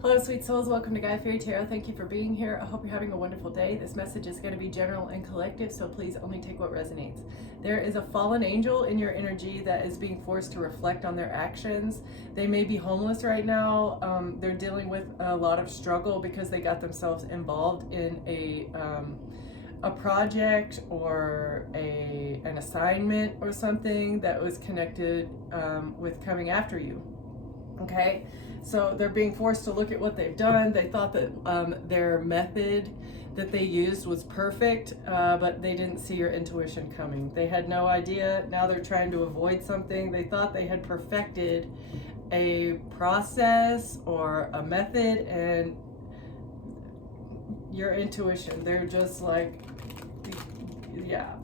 Hello, sweet souls. Welcome to Guy Fairy Tarot. Thank you for being here. I hope you're having a wonderful day. This message is going to be general and collective, so please only take what resonates. There is a fallen angel in your energy that is being forced to reflect on their actions. They may be homeless right now. They're dealing with a lot of struggle because they got themselves involved in a project or an assignment or something that was connected with coming after you. Okay, so they're being forced to look at what they've done. They thought that their method that they used was perfect, but they didn't see your intuition coming. They had no idea. Now they're trying to avoid something. They thought they had perfected a process or a method, and your intuition, they're just like, yeah.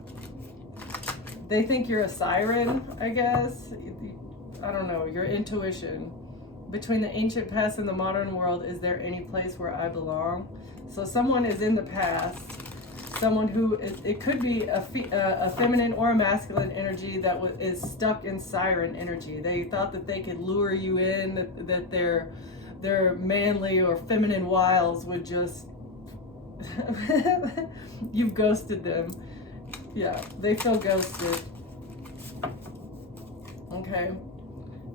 They think you're a siren, I guess. I don't know, your intuition. Between the ancient past and the modern world, is there any place where I belong? So someone is in the past, someone who is, it could be a feminine or a masculine energy that is stuck in siren energy. They thought that they could lure you in, that their manly or feminine wiles would just, you've ghosted them. Yeah, they feel ghosted. Okay.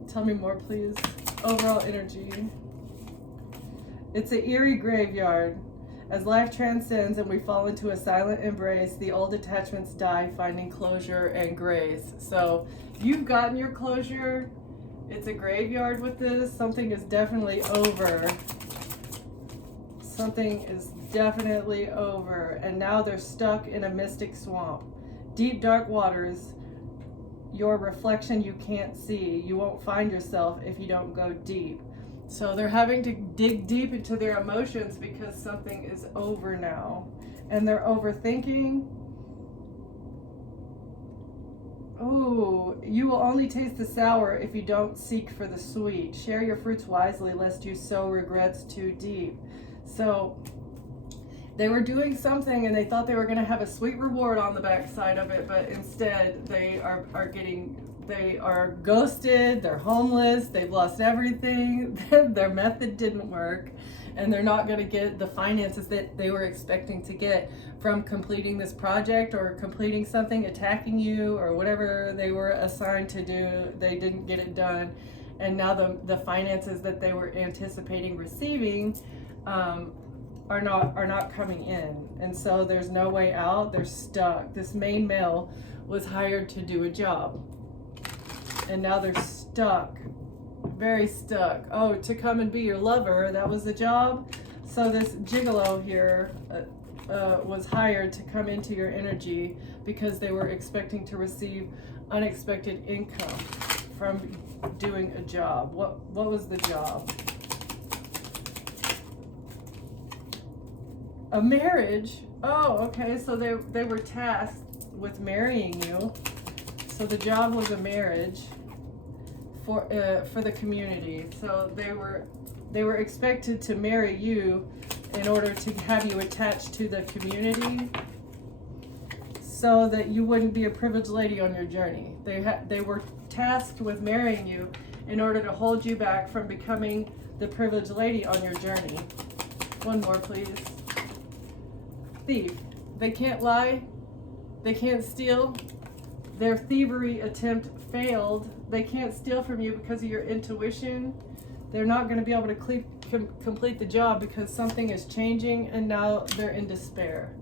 Tell me more, please. Overall energy. It's an eerie graveyard. As life transcends and we fall into a silent embrace, the old attachments die, finding closure and grace. So you've gotten your closure. It's a graveyard with this. Something is definitely over. Something is definitely over. And now they're stuck in a mystic swamp. Deep, dark waters. Your reflection you can't see. You won't find yourself if you don't go deep. So they're having to dig deep into their emotions because something is over now. And they're overthinking. Ooh, you will only taste the sour if you don't seek for the sweet. Share your fruits wisely lest you sow regrets too deep. So they were doing something and they thought they were going to have a sweet reward on the backside of it, but instead they are ghosted, they're homeless, they've lost everything, their method didn't work, and they're not going to get the finances that they were expecting to get from completing this project or completing something, attacking you, or whatever they were assigned to do. They didn't get it done, and now the finances that they were anticipating receiving are not coming in, and so there's no way out. They're stuck. This main male was hired to do a job, and now they're stuck, very stuck. Oh, to come and be your lover, that was the job. So this gigolo here was hired to come into your energy because they were expecting to receive unexpected income from doing a job. What was the job? A marriage. Oh, okay. So they were tasked with marrying you. So the job was a marriage for the community. So they were expected to marry you in order to have you attached to the community, so that you wouldn't be a privileged lady on your journey. They were tasked with marrying you in order to hold you back from becoming the privileged lady on your journey. One more, please. Thief. They can't lie. They can't steal. Their thievery attempt failed. They can't steal from you because of your intuition. They're not going to be able to complete the job because something is changing, and now they're in despair.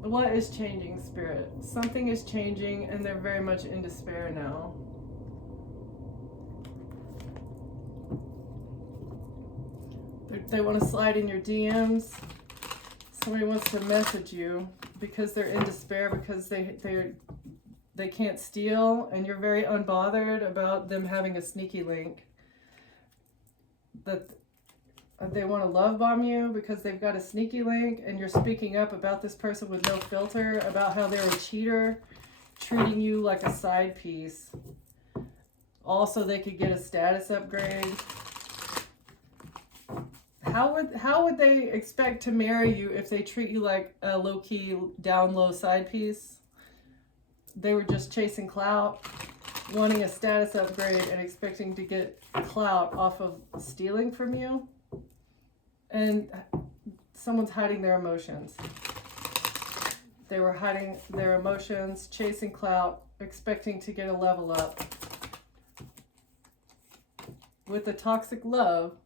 What is changing, Spirit? Something is changing, and they're very much in despair now. They want to slide in your DMs. Somebody wants to message you because they're in despair, because they can't steal, and you're very unbothered about them having a sneaky link. That they want to love bomb you because they've got a sneaky link, and you're speaking up about this person with no filter, about how they're a cheater, treating you like a side piece. Also, they could get a status upgrade. How would they expect to marry you if they treat you like a low-key, down-low side piece? They were just chasing clout, wanting a status upgrade, and expecting to get clout off of stealing from you. And someone's hiding their emotions. They were hiding their emotions, chasing clout, expecting to get a level up. With the toxic love,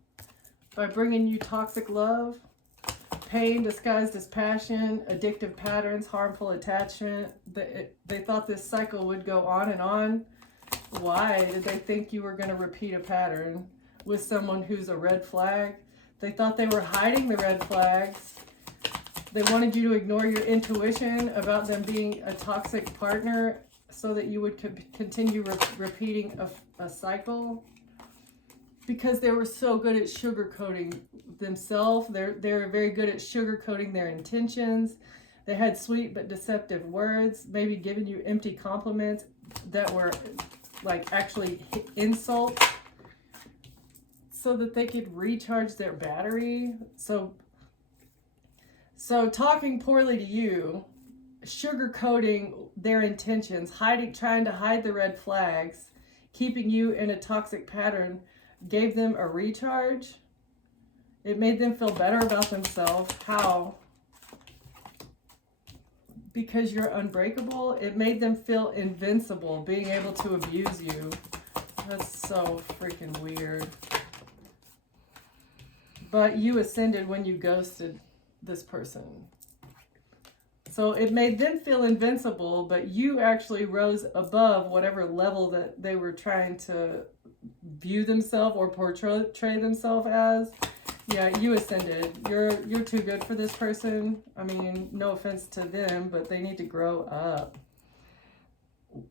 by bringing you toxic love, pain disguised as passion, addictive patterns, harmful attachment. They thought this cycle would go on and on. Why did they think you were going to repeat a pattern with someone who's a red flag? They thought they were hiding the red flags. They wanted you to ignore your intuition about them being a toxic partner so that you would continue repeating a cycle. Because they were so good at sugarcoating themselves. They're very good at sugarcoating their intentions. They had sweet but deceptive words, maybe giving you empty compliments that were like actually insults so that they could recharge their battery. So talking poorly to you, sugarcoating their intentions, trying to hide the red flags, keeping you in a toxic pattern, gave them a recharge. It made them feel better about themselves. How? Because you're unbreakable. It made them feel invincible, being able to abuse you. That's so freaking weird. But you ascended when you ghosted this person. So it made them feel invincible, but you actually rose above whatever level that they were trying to view themselves or portray themselves as. Yeah, you ascended. You're too good for this person. I mean, no offense to them, but they need to grow up.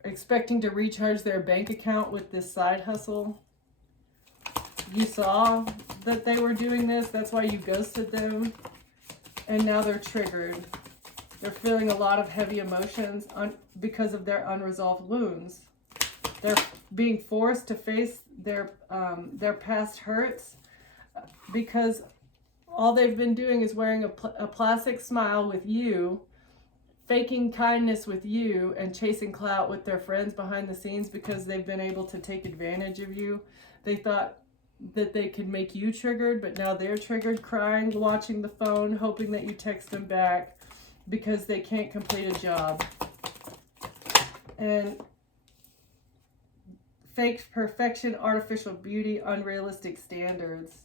Expecting to recharge their bank account with this side hustle. You saw that they were doing this. That's why you ghosted them. And now they're triggered. They're feeling a lot of heavy emotions because of their unresolved wounds. They're being forced to face their past hurts because all they've been doing is wearing a plastic smile with you, faking kindness with you, and chasing clout with their friends behind the scenes because they've been able to take advantage of you. They thought that they could make you triggered, but now they're triggered, crying, watching the phone, hoping that you text them back because they can't complete a job. And fake perfection, artificial beauty, unrealistic standards.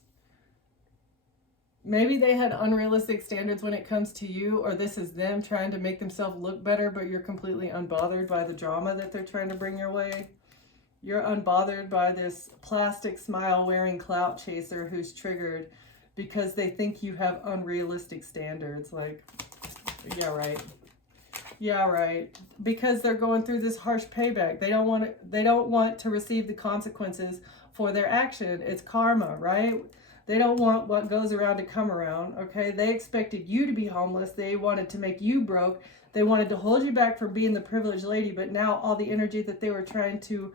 Maybe they had unrealistic standards when it comes to you, or this is them trying to make themselves look better, but you're completely unbothered by the drama that they're trying to bring your way. You're unbothered by this plastic smile wearing clout chaser who's triggered because they think you have unrealistic standards. Like, yeah, right. Yeah, right. Because they're going through this harsh payback. They don't want to receive the consequences for their action. It's karma, right? They don't want what goes around to come around, okay? They expected you to be homeless. They wanted to make you broke. They wanted to hold you back from being the privileged lady, but now all the energy that they were trying to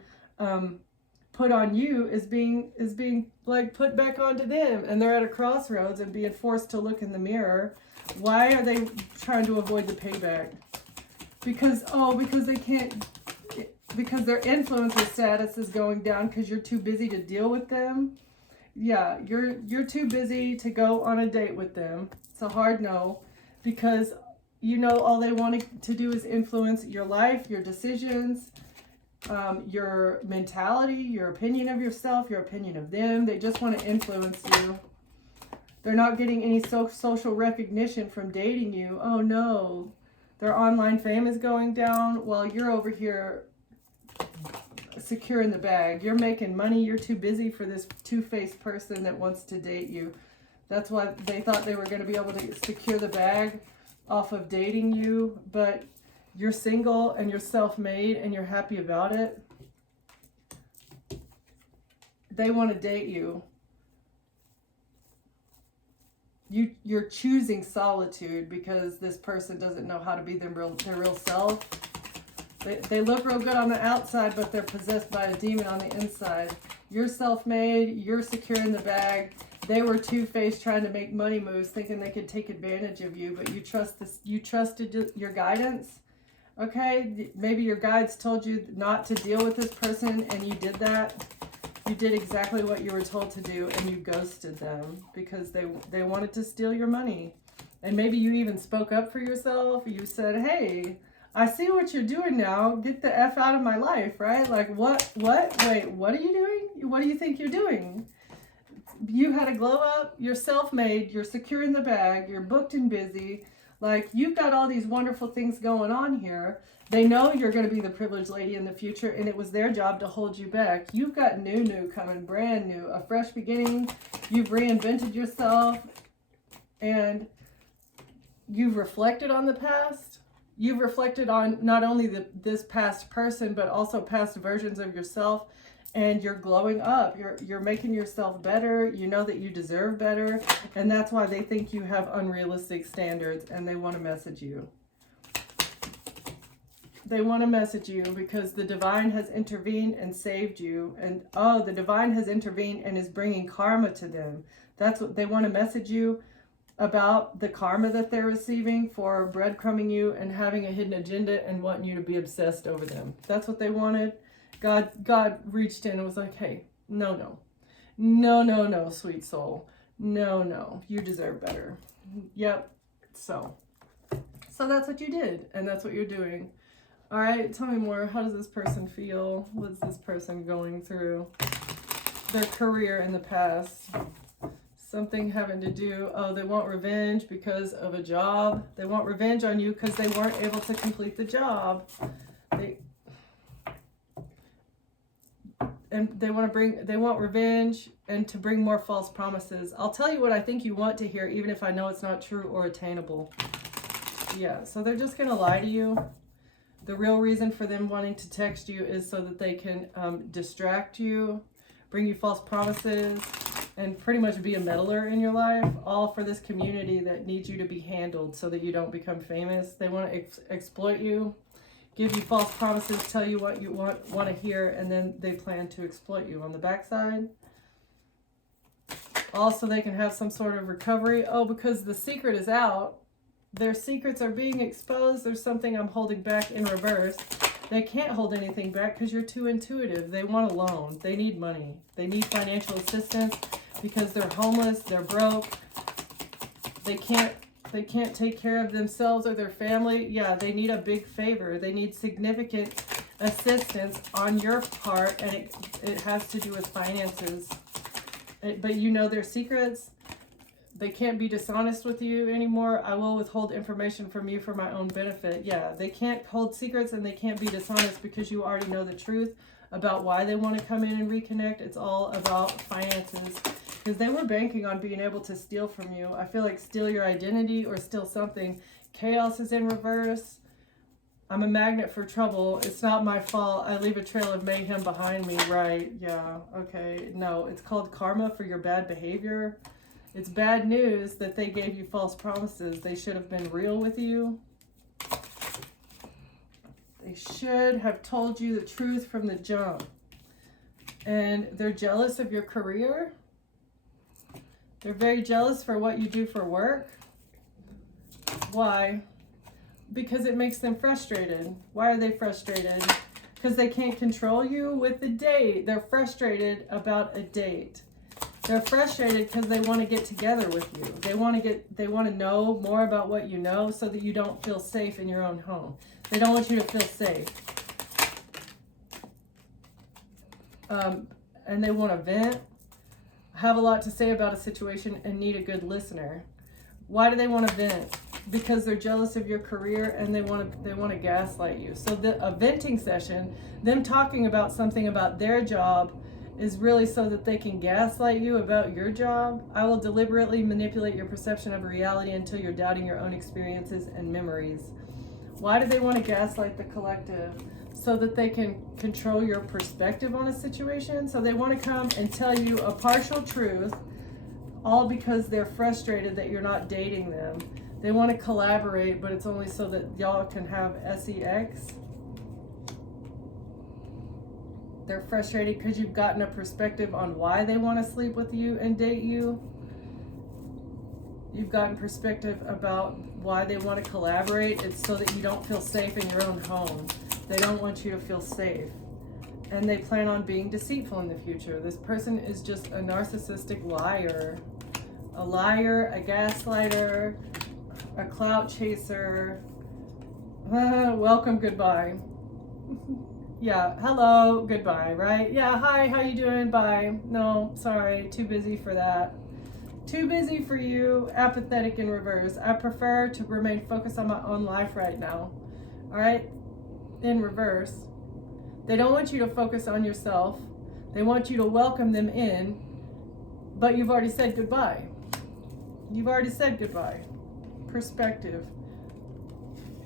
put on you is being like put back onto them, and they're at a crossroads and being forced to look in the mirror. Why are they trying to avoid the payback? Because they can't, because their influencer status is going down because you're too busy to deal with them. Yeah, you're too busy to go on a date with them. It's a hard no, because you know all they want to do is influence your life, your decisions, your mentality, your opinion of yourself, your opinion of them. They just want to influence you. They're not getting any social recognition from dating you. Oh no, their online fame is going down while you're over here secure in the bag. You're making money. You're too busy for this two-faced person that wants to date you. That's why they thought they were going to be able to secure the bag off of dating you, but you're single and you're self-made and you're happy about it. They want to date you. You're choosing solitude because this person doesn't know how to be their real self. They look real good on the outside, but they're possessed by a demon on the inside. You're self-made. You're secure in the bag. They were two-faced, trying to make money moves, thinking they could take advantage of you. But you trusted your guidance. Okay, maybe your guides told you not to deal with this person, and you did that. You did exactly what you were told to do, and you ghosted them because they wanted to steal your money. And maybe you even spoke up for yourself. You said, hey, I see what you're doing now. Get the F out of my life, right? Like, what? Wait, what are you doing? What do you think you're doing? You had a glow up. You're self-made. You're secure in the bag. You're booked and busy. Like, you've got all these wonderful things going on here. They know you're going to be the privileged lady in the future, and it was their job to hold you back. You've got new coming, brand new, a fresh beginning. You've reinvented yourself, and you've reflected on the past. You've reflected on not only this past person, but also past versions of yourself, and you're glowing up. You're making yourself better. You know that you deserve better, and that's why they think you have unrealistic standards, and they want to message you. They want to message you because the divine has intervened and saved you, and the divine has intervened and is bringing karma to them. That's what they want to message you about, the karma that they're receiving for breadcrumbing you and having a hidden agenda and wanting you to be obsessed over them. That's what they wanted. God reached in and was like, hey, no, sweet soul. No, you deserve better. Yep. So that's what you did, and that's what you're doing. All right, tell me more. How does this person feel? What's this person going through? Their career in the past. Something having to do, they want revenge because of a job. They want revenge on you because they weren't able to complete the job. They want revenge and to bring more false promises. I'll tell you what I think you want to hear, even if I know it's not true or attainable. Yeah, so they're just going to lie to you. The real reason for them wanting to text you is so that they can distract you, bring you false promises, and pretty much be a meddler in your life, all for this community that needs you to be handled so that you don't become famous. They want to exploit you, give you false promises, tell you what you want to hear, and then they plan to exploit you on the backside. Also, they can have some sort of recovery. Because the secret is out. Their secrets are being exposed. There's something I'm holding back in reverse. They can't hold anything back because you're too intuitive. They want a loan. They need money. They need financial assistance because they're homeless. They're broke. They can't take care of themselves or their family. Yeah, they need a big favor. They need significant assistance on your part, and it has to do with finances. But you know their secrets. They can't be dishonest with you anymore. I will withhold information from you for my own benefit. Yeah, they can't hold secrets and they can't be dishonest because you already know the truth about why they want to come in and reconnect. It's all about finances because they were banking on being able to steal from you. I feel like steal your identity or steal something. Chaos is in reverse. I'm a magnet for trouble. It's not my fault. I leave a trail of mayhem behind me. Right, yeah, okay. No, it's called karma for your bad behavior. It's bad news that they gave you false promises. They should have been real with you. They should have told you the truth from the jump. And they're jealous of your career. They're very jealous for what you do for work. Why? Because it makes them frustrated. Why are they frustrated? Because they can't control you with the date. They're frustrated about a date. They're frustrated because they want to get together with you. They want to know more about what you know so that you don't feel safe in your own home. They don't want you to feel safe. And they want to vent, have a lot to say about a situation, and need a good listener. Why do they want to vent? Because they're jealous of your career and they want to gaslight you. So a venting session, them talking about something about their job, is really so that they can gaslight you about your job. I will deliberately manipulate your perception of reality until you're doubting your own experiences and memories. Why do they want to gaslight the collective? So that they can control your perspective on a situation. So they want to come and tell you a partial truth, all because they're frustrated that you're not dating them. They want to collaborate, but it's only so that y'all can have sex. They're frustrated because you've gotten a perspective on why they want to sleep with you and date you. You've gotten perspective about why they want to collaborate. It's so that you don't feel safe in your own home. They don't want you to feel safe. and they plan on being deceitful in the future. This person is just a narcissistic liar. A liar, a gaslighter, a clout chaser. Welcome, goodbye. Yeah, hello, goodbye, right? Yeah, hi, how you doing? Bye. No, sorry, too busy for that. Too busy for you, apathetic in reverse. I prefer to remain focused on my own life right now. All right? In reverse. They don't want you to focus on yourself. They want you to welcome them in, but you've already said goodbye. You've already said goodbye. Perspective.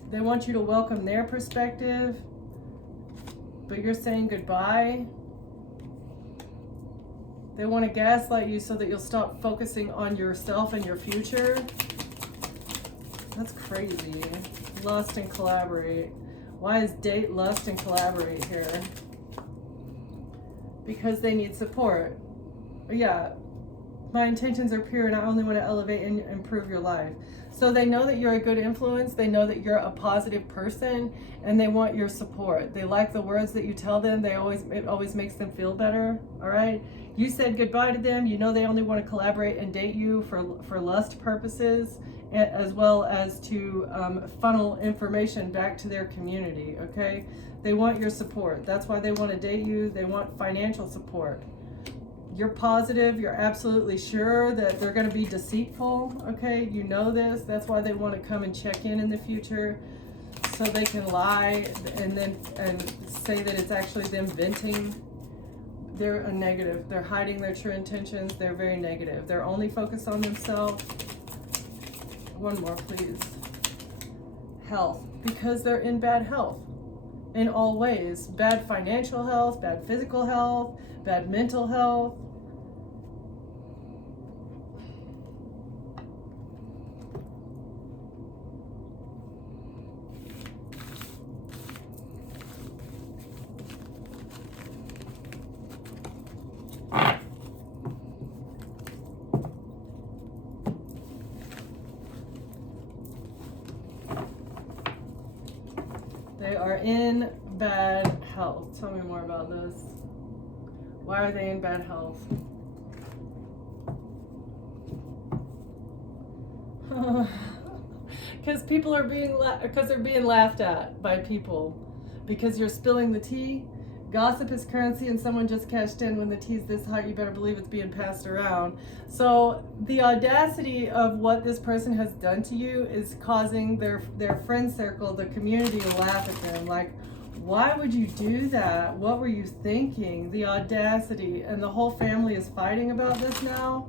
They want you to welcome their perspective, but you're saying goodbye. They want to gaslight you so that you'll stop focusing on yourself and your future. That's crazy. Lust and collaborate. Why is date, lust, and collaborate here? Because they need support. Yeah. My intentions are pure and I only want to elevate and improve your life. So they know that you're a good influence. They know that you're a positive person and they want your support. They like the words that you tell them. It always makes them feel better. All right. You said goodbye to them. You know they only want to collaborate and date you for lust purposes, as well as to funnel information back to their community. Okay. They want your support. That's why they want to date you. They want financial support. You're positive, you're absolutely sure that they're going to be deceitful, okay? You know this. That's why they want to come and check in the future, so they can lie and say that it's actually them venting. They're a negative. They're hiding their true intentions. They're very negative. They're only focused on themselves. One more, please. Health. Because they're in bad health in all ways. Bad financial health, bad physical health, bad mental health. They are in bad health. Tell me more about this. Why are they in bad health? Because people are because they're being laughed at by people. Because you're spilling the tea. Gossip is currency and someone just cashed in. When the tea's this hot, you better believe it's being passed around. So the audacity of what this person has done to you is causing their friend circle, the community, to laugh at them. Like, why would you do that? What were you thinking? The audacity. And the whole family is fighting about this now.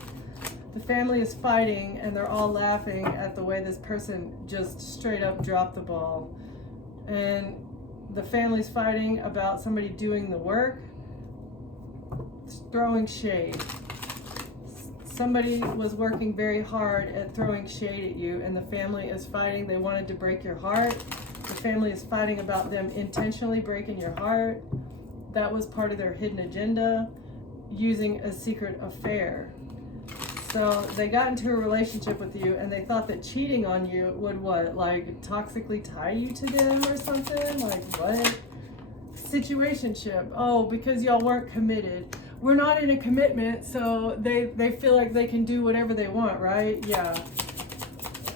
The family is fighting and they're all laughing at the way this person just straight up dropped the ball. And the family's fighting about somebody doing the work, throwing shade. Somebody was working very hard at throwing shade at you, and the family is fighting. They wanted to break your heart. The family is fighting about them intentionally breaking your heart. That was part of their hidden agenda, using a secret affair. So they got into a relationship with you and they thought that cheating on you would what? Like toxically tie you to them or something? Like what? Situationship. Oh, because y'all weren't committed. We're not in a commitment, so they feel like they can do whatever they want, right? Yeah.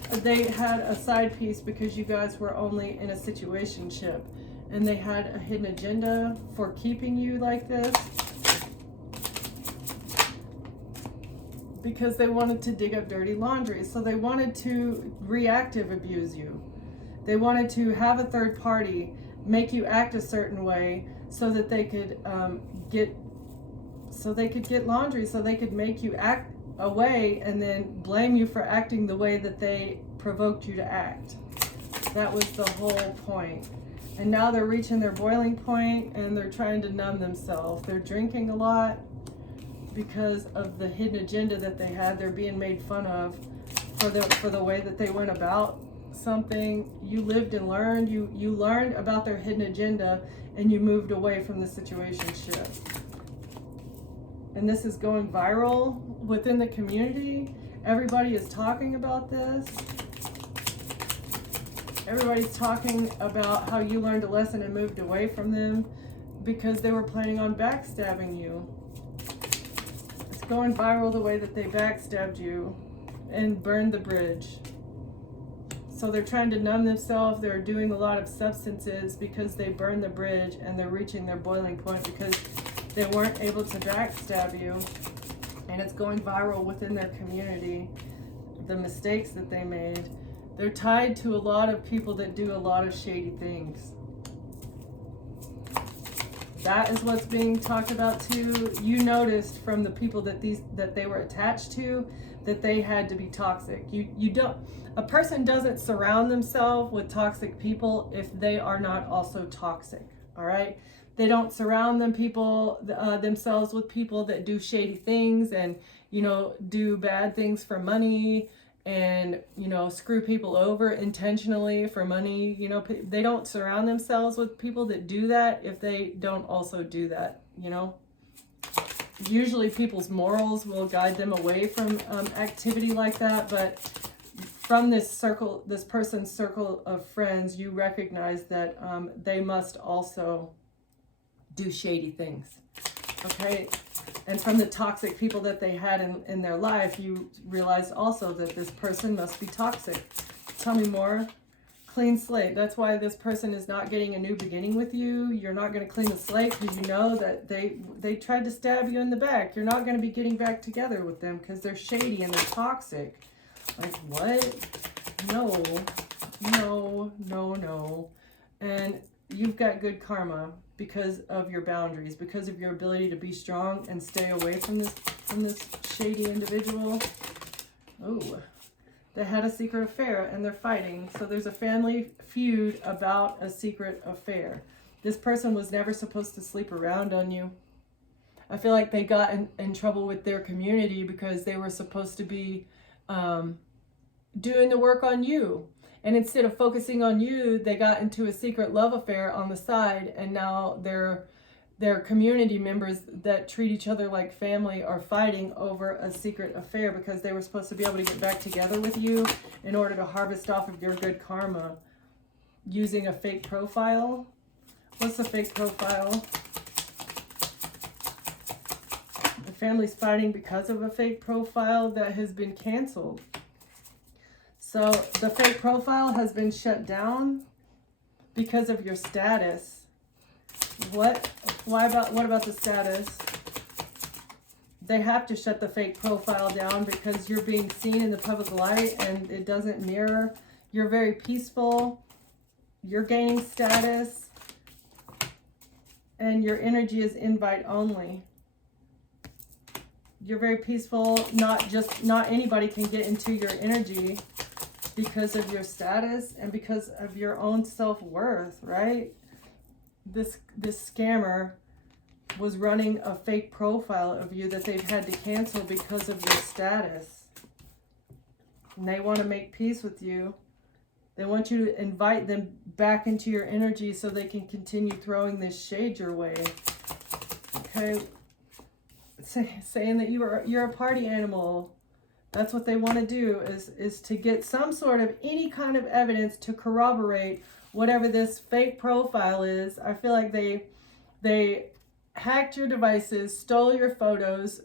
They had a side piece because you guys were only in a situationship and they had a hidden agenda for keeping you like this. Because they wanted to dig up dirty laundry. So they wanted to reactive abuse you. They wanted to have a third party make you act a certain way so that they could get laundry, so they could make you act a way and then blame you for acting the way that they provoked you to act. That was the whole point. And now they're reaching their boiling point and they're trying to numb themselves. They're drinking a lot. Because of the hidden agenda that they had. They're being made fun of for the way that they went about something. You lived and learned. You learned about their hidden agenda and you moved away from the situationship. And this is going viral within the community. Everybody is talking about this. Everybody's talking about how you learned a lesson and moved away from them. because they were planning on backstabbing you. It's going viral the way that they backstabbed you and burned the bridge. So they're trying to numb themselves. They're doing a lot of substances because they burned the bridge, and they're reaching their boiling point because they weren't able to backstab you. And it's going viral within their community, the mistakes that they made. They're tied to a lot of people that do a lot of shady things. That is what's being talked about too. You noticed from the people that they were attached to that they had to be toxic. A person doesn't surround themselves with toxic people if they are not also toxic. All right. They don't surround themselves with people that do shady things and, do bad things for money and, screw people over intentionally for money. They don't surround themselves with people that do that if they don't also do that, Usually people's morals will guide them away from activity like that, but from this person's circle of friends, you recognize that they must also do shady things, okay? And from the toxic people that they had in their life, you realize also that this person must be toxic. Tell me more. Clean slate. That's why this person is not getting a new beginning with you. You're not going to clean the slate because you know that they tried to stab you in the back. You're not going to be getting back together with them because they're shady and they're toxic. Like, what? No. And you've got good karma because of your boundaries, because of your ability to be strong and stay away from this shady individual. Oh, they had a secret affair and they're fighting. So there's a family feud about a secret affair. This person was never supposed to sleep around on you. I feel like they got in trouble with their community because they were supposed to be doing the work on you. And instead of focusing on you, they got into a secret love affair on the side, and now their community members that treat each other like family are fighting over a secret affair because they were supposed to be able to get back together with you in order to harvest off of your good karma using a fake profile. What's a fake profile? The family's fighting because of a fake profile that has been canceled. So the fake profile has been shut down because of your status. What about the status? They have to shut the fake profile down because you're being seen in the public light and it doesn't mirror. You're very peaceful. You're gaining status. And your energy is invite only. You're very peaceful. Not anybody can get into your energy because of your status and because of your own self-worth, right? This scammer was running a fake profile of you that they've had to cancel because of your status. And they want to make peace with you. They want you to invite them back into your energy so they can continue throwing this shade your way. Okay? Saying that you're a party animal. That's what they want to do is to get some sort of any kind of evidence to corroborate whatever this fake profile is. I feel like they hacked your devices, stole your photos,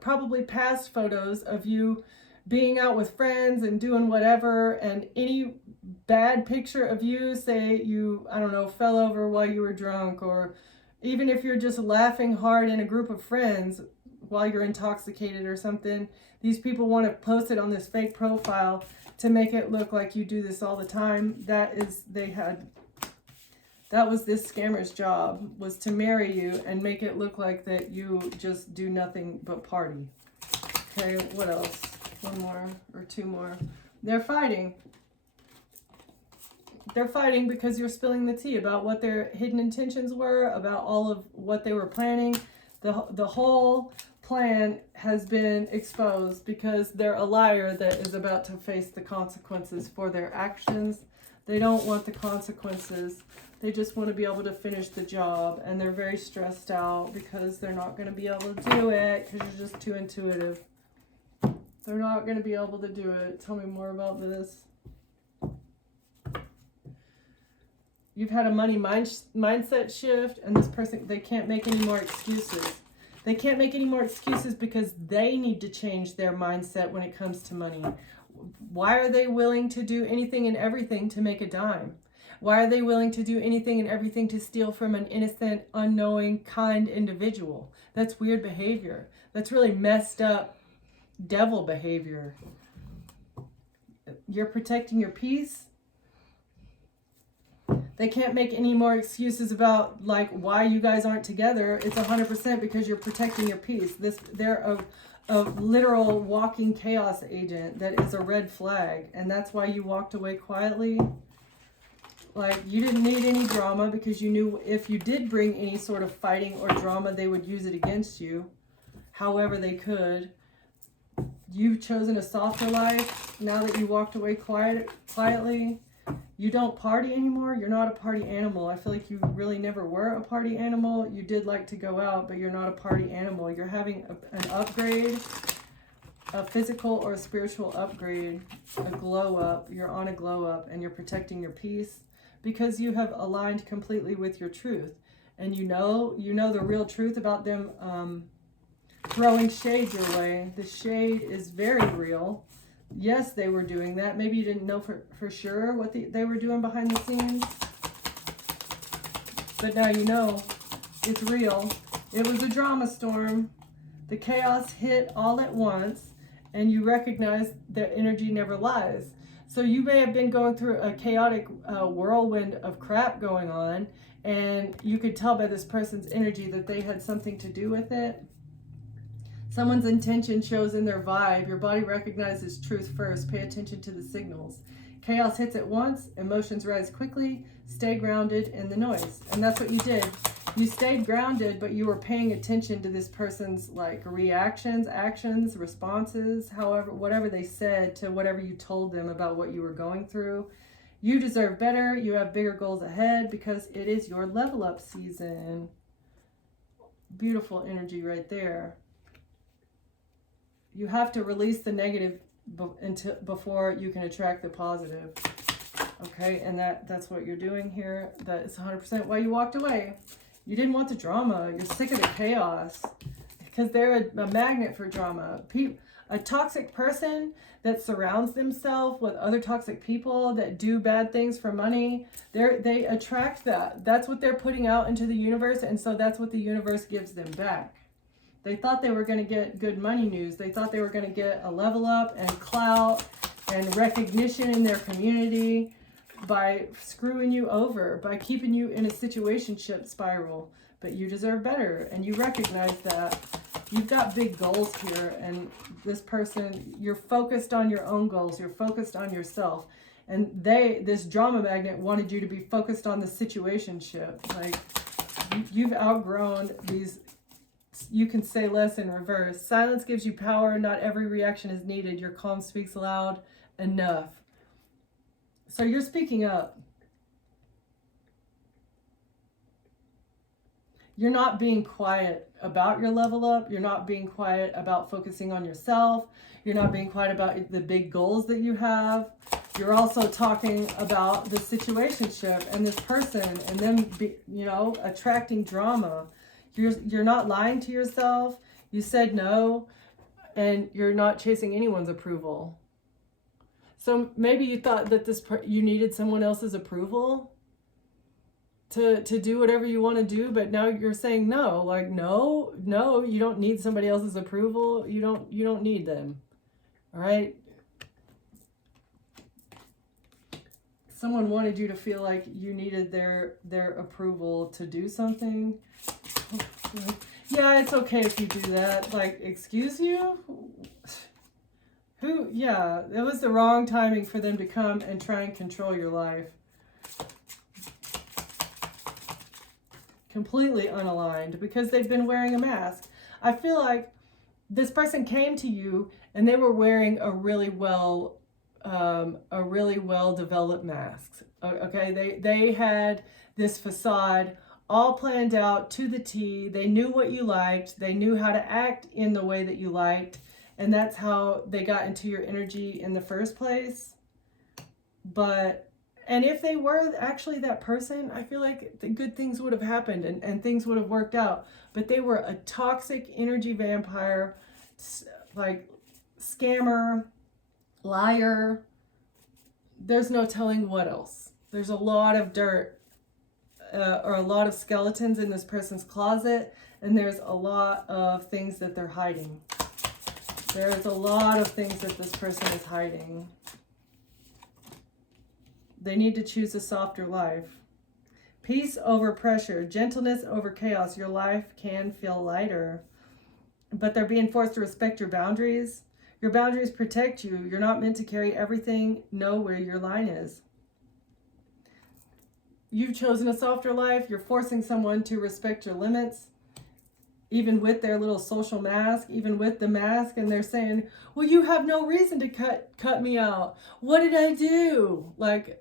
probably past photos of you being out with friends and doing whatever, and any bad picture of you, say you, I don't know, fell over while you were drunk, or even if you're just laughing hard in a group of friends while you're intoxicated or something, these people want to post it on this fake profile to make it look like you do this all the time. That was this scammer's job, was to marry you and make it look like that you just do nothing but party. Okay, what else? One more or two more. They're fighting. They're fighting because you're spilling the tea about what their hidden intentions were, about all of what they were planning. The whole plan has been exposed because they're a liar that is about to face the consequences for their actions. They don't want the consequences. They just want to be able to finish the job, and they're very stressed out because they're not going to be able to do it because you're just too intuitive. They're not going to be able to do it. Tell me more about this. You've had a money mindset shift, and this person, they can't make any more excuses. They can't make any more excuses because they need to change their mindset when it comes to money. Why are they willing to do anything and everything to make a dime? Why are they willing to do anything and everything to steal from an innocent, unknowing, kind individual? That's weird behavior. That's really messed up devil behavior. You're protecting your peace. They can't make any more excuses about like why you guys aren't together. It's 100% because you're protecting your peace. They're a literal walking chaos agent that is a red flag, and that's why you walked away quietly. Like, you didn't need any drama because you knew if you did bring any sort of fighting or drama, they would use it against you however they could. You've chosen a softer life now that you walked away quietly. You don't party anymore. You're not a party animal. I feel like you really never were a party animal. You did like to go out, but you're not a party animal. You're having an upgrade, a physical or a spiritual upgrade, a glow up. You're on a glow up, and you're protecting your peace because you have aligned completely with your truth. And you know the real truth about them throwing shade your way. The shade is very real. Yes, they were doing that. Maybe you didn't know for sure what they were doing behind the scenes. But now you know. It's real. It was a drama storm. The chaos hit all at once, and you recognize that energy never lies. So you may have been going through a chaotic whirlwind of crap going on, and you could tell by this person's energy that they had something to do with it. Someone's intention shows in their vibe. Your body recognizes truth first. Pay attention to the signals. Chaos hits at once. Emotions rise quickly. Stay grounded in the noise. And that's what you did. You stayed grounded, but you were paying attention to this person's like reactions, actions, responses, whatever they said to whatever you told them about what you were going through. You deserve better. You have bigger goals ahead because it is your level up season. Beautiful energy right there. You have to release the negative before you can attract the positive. Okay, and that's what you're doing here. That is 100% why you walked away. You didn't want the drama. You're sick of the chaos because they're a magnet for drama. A toxic person that surrounds themselves with other toxic people that do bad things for money, they attract that. That's what they're putting out into the universe, and so that's what the universe gives them back. They thought they were going to get good money news. They thought they were going to get a level up and clout and recognition in their community by screwing you over, by keeping you in a situationship spiral. But you deserve better, and you recognize that. You've got big goals here, and this person, you're focused on your own goals. You're focused on yourself. And this drama magnet wanted you to be focused on the situationship. Like, you've outgrown these. You can say less in reverse. Silence gives you power. Not every reaction is needed. Your calm speaks loud enough. So you're speaking up. You're not being quiet about your level up. You're not being quiet about focusing on yourself. You're not being quiet about the big goals that you have. You're also talking about the situationship and this person and them, attracting drama. You're not lying to yourself. You said no, and you're not chasing anyone's approval. So maybe you thought that you needed someone else's approval to do whatever you want to do, but now you're saying no. Like, no, you don't need somebody else's approval. You don't need them. All right? Someone wanted you to feel like you needed their approval to do something. Yeah, it's okay if you do that. Like, excuse you? Yeah, it was the wrong timing for them to come and try and control your life. Completely unaligned because they've been wearing a mask. I feel like this person came to you and they were wearing a really well developed mask. Okay, they had this facade all planned out to the T. They knew what you liked. They knew how to act in the way that you liked. And that's how they got into your energy in the first place. But And if they were actually that person, I feel like the good things would have happened, and things would have worked out. But they were a toxic energy vampire, like scammer, liar. There's no telling what else. There's a lot of dirt, or a lot of skeletons in this person's closet, and there's a lot of things that they're hiding. There's a lot of things that this person is hiding. They need to choose a softer life. Peace over pressure, gentleness over chaos. Your life can feel lighter, but they're being forced to respect your boundaries. Your boundaries protect you. You're not meant to carry everything. Know where your line is. You've chosen a softer life. You're forcing someone to respect your limits, even with their little social mask, even with the mask, and they're saying, well, you have no reason to cut me out. What did I do? Like,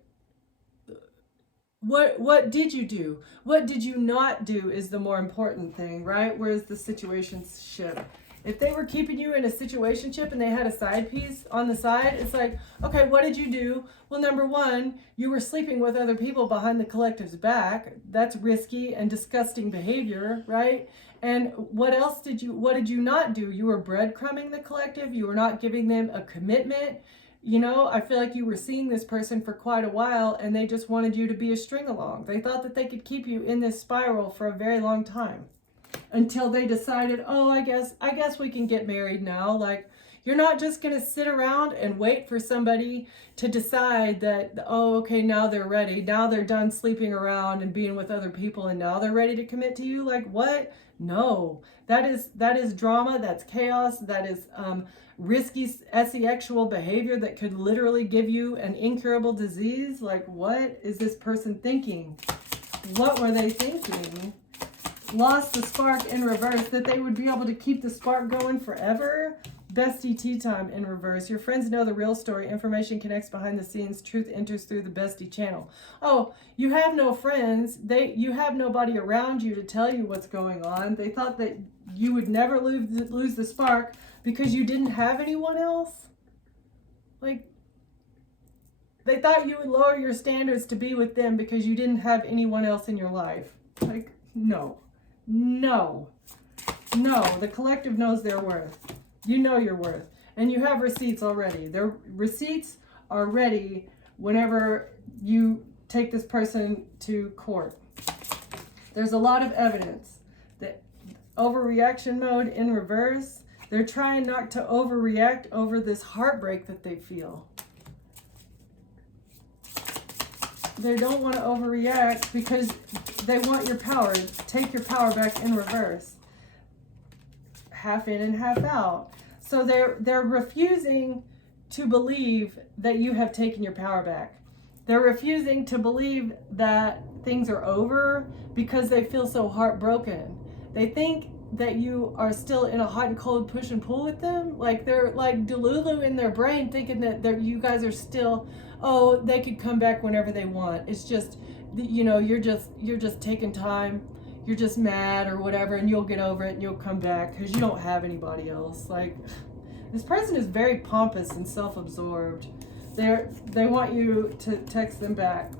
what did you do? What did you not do is the more important thing, right? Where's the situationship? If they were keeping you in a situationship and they had a side piece on the side, it's like, okay, what did you do? Well, number one, you were sleeping with other people behind the collective's back. That's risky and disgusting behavior, right? And what did you not do? You were breadcrumbing the collective. You were not giving them a commitment. You know, I feel like you were seeing this person for quite a while and they just wanted you to be a string along. They thought that they could keep you in this spiral for a very long time until they decided, oh, I guess we can get married now. Like, you're not just going to sit around and wait for somebody to decide that, oh, okay, now they're ready. Now they're done sleeping around and being with other people and now they're ready to commit to you. Like, what? No, that is drama. That's chaos. That is risky, sexual behavior that could literally give you an incurable disease. Like, what is this person thinking? What were they thinking? Lost the spark in reverse, that they would be able to keep the spark going forever. Bestie tea time in reverse. Your friends know the real story. Information connects behind the scenes. Truth enters through the bestie channel. Oh, you have no friends. You have nobody around you to tell you what's going on. They thought that you would never lose the spark because you didn't have anyone else. Like, they thought you would lower your standards to be with them because you didn't have anyone else in your life. Like, no. The collective knows their worth. You know your worth. And you have receipts already. Their receipts are ready whenever you take this person to court. There's a lot of evidence that overreaction mode in reverse. They're trying not to overreact over this heartbreak that they feel. They don't want to overreact because they want your power. Take your power back in reverse. Half in and half out. So they're refusing to believe that you have taken your power back. They're refusing to believe that things are over because they feel so heartbroken. They think that you are still in a hot and cold push and pull with them. Like, they're like Delulu in their brain, thinking that you guys are still, oh, they could come back whenever they want. It's just, you know, you're just taking time. You're just mad or whatever, and you'll get over it and you'll come back because you don't have anybody else. Like, this person is very pompous and self-absorbed. They want you to text them back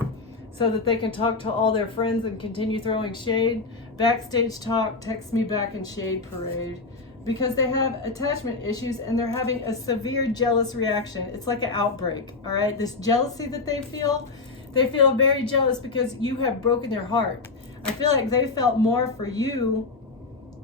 so that they can talk to all their friends and continue throwing shade. Backstage talk, text me back, and shade parade. Because they have attachment issues and they're having a severe jealous reaction. It's like an outbreak, all right? This jealousy that they feel very jealous because you have broken their heart. I feel like they felt more for you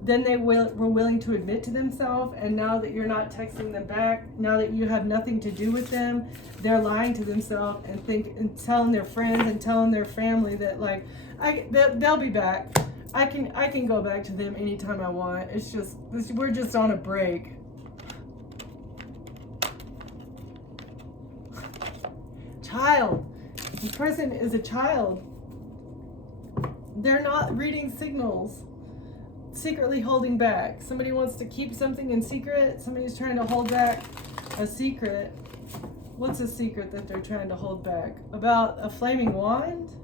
than they were willing to admit to themselves. And now that you're not texting them back, now that you have nothing to do with them, they're lying to themselves and telling their friends and telling their family that, like, they'll be back. I can go back to them anytime I want. It's just, we're just on a break. Child. This person is a child. They're not reading signals. Secretly holding back. Somebody wants to keep something in secret. Somebody's trying to hold back a secret. What's a secret that they're trying to hold back? About a flaming wand?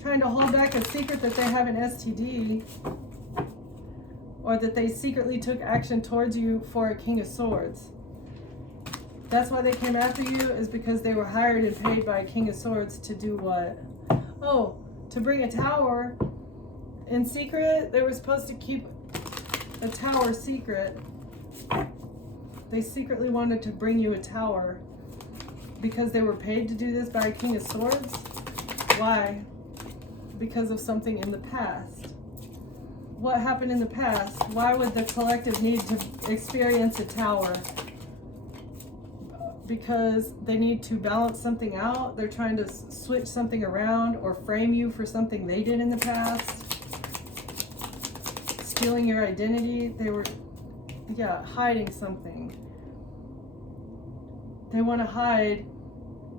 Trying to hold back a secret that they have an STD. Or that they secretly took action towards you for a King of Swords. That's why they came after you, is because they were hired and paid by a King of Swords to do what? Oh, to bring a tower in secret. They were supposed to keep a tower secret. They secretly wanted to bring you a tower because they were paid to do this by a King of Swords. Why? Because of something in the past. What happened in the past? Why would the collective need to experience a tower? Because they need to balance something out. They're trying to switch something around or frame you for something they did in the past. Stealing your identity. They were, hiding something. They want to hide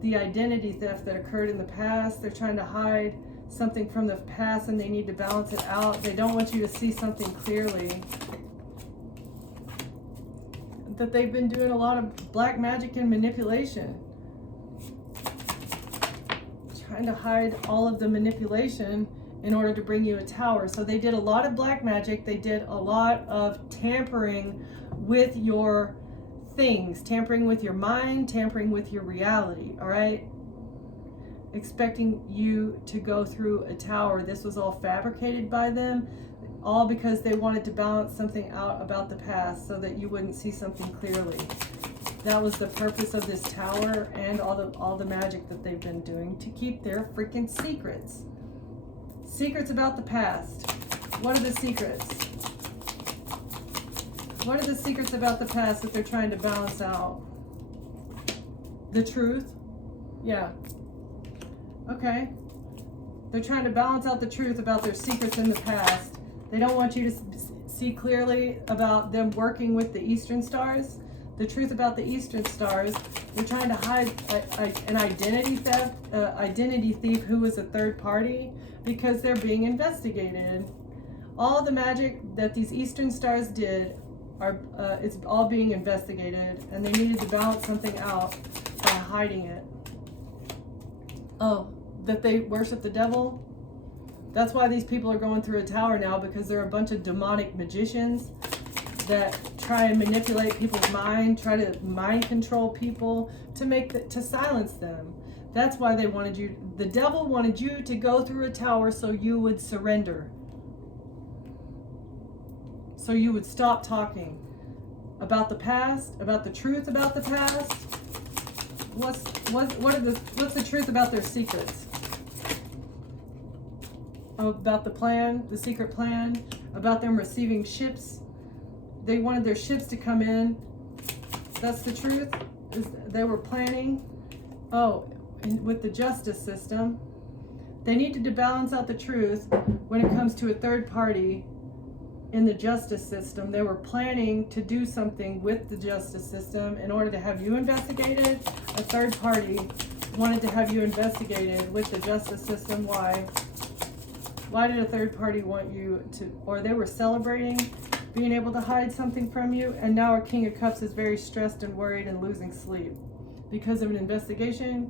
the identity theft that occurred in the past. They're trying to hide something from the past and they need to balance it out. They don't want you to see something clearly. That they've been doing a lot of black magic and manipulation. Trying to hide all of the manipulation in order to bring you a tower. So they did a lot of black magic. They did a lot of tampering with your things, tampering with your mind, tampering with your reality, all right? Expecting you to go through a tower. This was all fabricated by them, all because they wanted to balance something out about the past so that you wouldn't see something clearly. That was the purpose of this tower and all the magic that they've been doing to keep their freaking secrets. Secrets about the past. What are the secrets? What are the secrets about the past that they're trying to balance out? The truth? Yeah. Okay. They're trying to balance out the truth about their secrets in the past. They don't want you to see clearly about them working with the Eastern Stars. The truth about the Eastern Stars. They're trying to hide an identity theft, identity thief who was a third party because they're being investigated. All the magic that these Eastern Stars did it's all being investigated, and they needed to balance something out by hiding it. Oh, that they worship the devil? That's why these people are going through a tower now, because they're a bunch of demonic magicians that try and manipulate people's mind, try to mind control people to silence them. That's why they wanted you, the devil wanted you to go through a tower so you would surrender. So you would stop talking about the past, about the truth about the past. What's the truth about their secrets? About the plan, the secret plan, about them receiving ships. They wanted their ships to come in. That's the truth. They were planning. Oh, and with the justice system, they needed to balance out the truth when it comes to a third party. In the justice system, they were planning to do something with the justice system in order to have you investigated. A third party wanted to have you investigated with the justice system. Why? Why did a third party want you to, or they were celebrating being able to hide something from you, and now our King of Cups is very stressed and worried and losing sleep because of an investigation.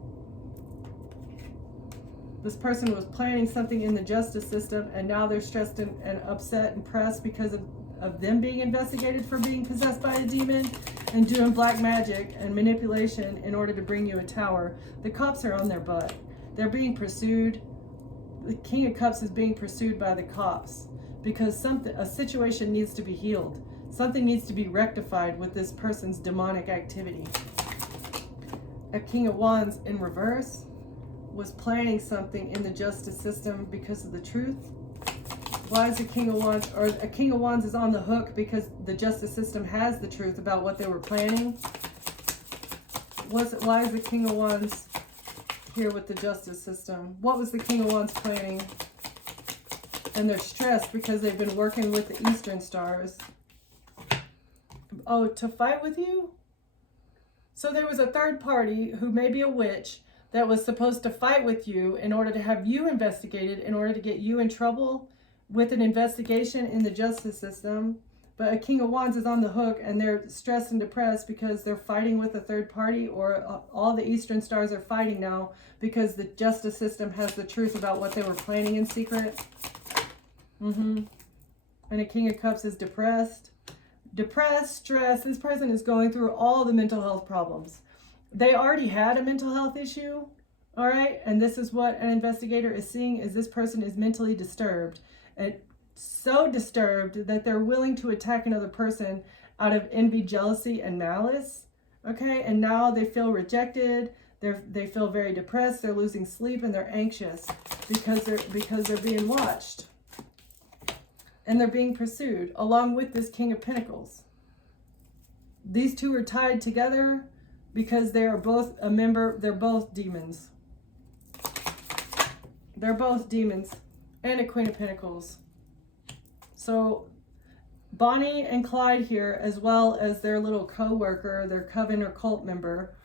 This person was planning something in the justice system, and now they're stressed and upset and pressed because of them being investigated for being possessed by a demon and doing black magic and manipulation in order to bring you a tower. The cops are on their butt. They're being pursued. The King of Cups is being pursued by the cops because a situation needs to be healed. Something needs to be rectified with this person's demonic activity. A King of Wands in reverse was planning something in the justice system because of the truth. Why is a King of Wands, or a King of Wands is on the hook because the justice system has the truth about what they were planning? Why is the King of Wands here with the justice system? What was the King of Wands planning? And they're stressed because they've been working with the Eastern Stars. Oh, to fight with you? So there was a third party who may be a witch that was supposed to fight with you in order to have you investigated, in order to get you in trouble with an investigation in the justice system. But a King of Wands is on the hook, and they're stressed and depressed because they're fighting with a third party, or all the Eastern Stars are fighting now because the justice system has the truth about what they were planning in secret. And a King of Cups is depressed. Depressed, stressed. This person is going through all the mental health problems. They already had a mental health issue, all right? And this is what an investigator is seeing, is this person is mentally disturbed. And so disturbed that they're willing to attack another person out of envy, jealousy, and malice, okay? And now they feel rejected. They feel very depressed. They're losing sleep and they're anxious because they're being watched. And they're being pursued along with this King of Pentacles. These two are tied together because they are both they're both demons. They're both demons and a Queen of Pentacles. So Bonnie and Clyde here, as well as their little co-worker, their coven or cult member,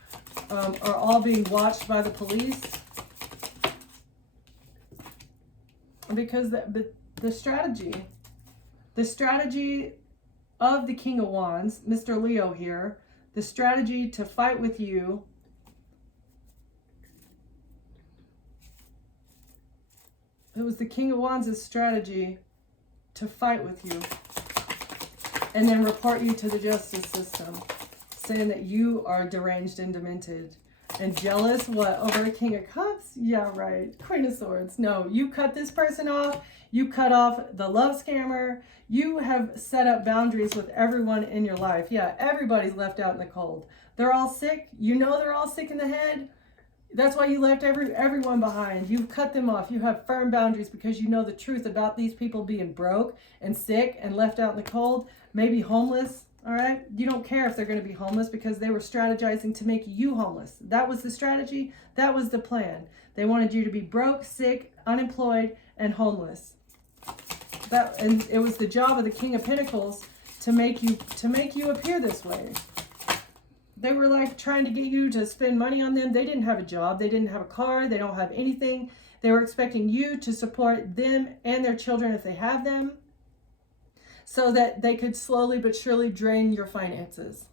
are all being watched by the police. Because the strategy of the King of Wands, Mr. Leo here, the strategy to fight with you it was the King of Wands' strategy to fight with you and then report you to the justice system, saying that you are deranged and demented and jealous. What, over a King of Cups? Yeah, right. Queen of Swords. No, you cut this person off. You cut off the love scammer. You have set up boundaries with everyone in your life. Yeah, everybody's left out in the cold. They're all sick. You know they're all sick in the head. That's why you left everyone behind. You've cut them off. You have firm boundaries because you know the truth about these people being broke and sick and left out in the cold, maybe homeless, all right? You don't care if they're going to be homeless because they were strategizing to make you homeless. That was the strategy. That was the plan. They wanted you to be broke, sick, unemployed, and homeless. And it was the job of the King of Pentacles to make you appear this way. They were like trying to get you to spend money on them. They didn't have a job. They didn't have a car. They don't have anything. They were expecting you to support them and their children if they have them, so that they could slowly but surely drain your finances.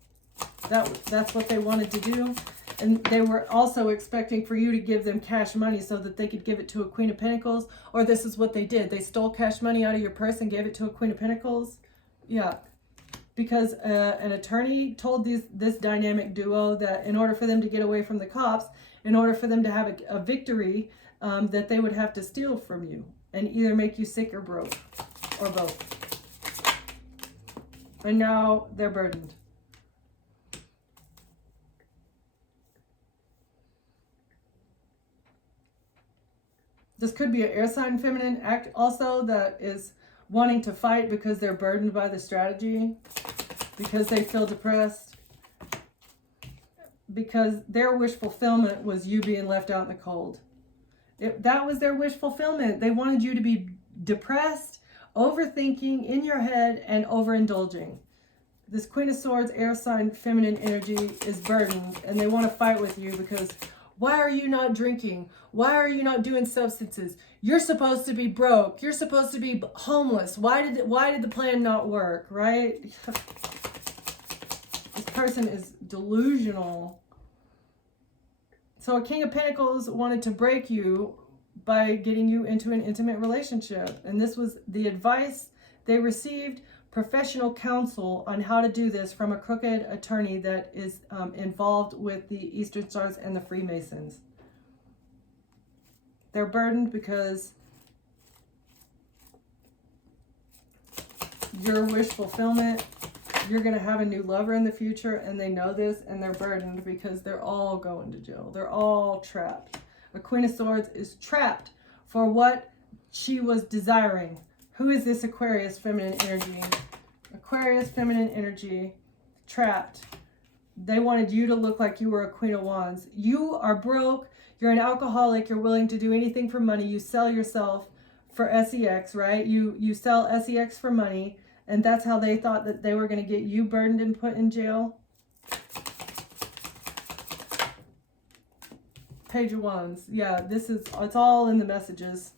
That's what they wanted to do. And they were also expecting for you to give them cash money so that they could give it to a Queen of Pentacles. Or this is what they did. They stole cash money out of your purse and gave it to a Queen of Pentacles. Yeah. Because an attorney told this dynamic duo that in order for them to get away from the cops, in order for them to have a victory, that they would have to steal from you and either make you sick or broke, or both. And now they're burdened. This could be an air sign feminine act also that is wanting to fight because they're burdened by the strategy, because they feel depressed, because their wish fulfillment was you being left out in the cold. That was their wish fulfillment. They wanted you to be depressed, overthinking in your head, and overindulging. This Queen of Swords air sign feminine energy is burdened, and they want to fight with you because why are you not drinking? Why are you not doing substances? You're supposed to be broke. You're supposed to be homeless. Why did the plan not work, right? This person is delusional. So a King of Pentacles wanted to break you by getting you into an intimate relationship. And this was the advice they received, professional counsel on how to do this from a crooked attorney that is involved with the Eastern Stars and the Freemasons. They're burdened because your wish fulfillment, you're going to have a new lover in the future, and they know this, and they're burdened because they're all going to jail. They're all trapped. A Queen of Swords is trapped for what she was desiring. Who is this Aquarius feminine energy? Aquarius feminine energy, trapped. They wanted you to look like you were a Queen of Wands. You are broke. You're an alcoholic. You're willing to do anything for money. You sell yourself for sex, right? You sell sex for money. And that's how they thought that they were going to get you burdened and put in jail. Page of Wands. Yeah, it's all in the messages.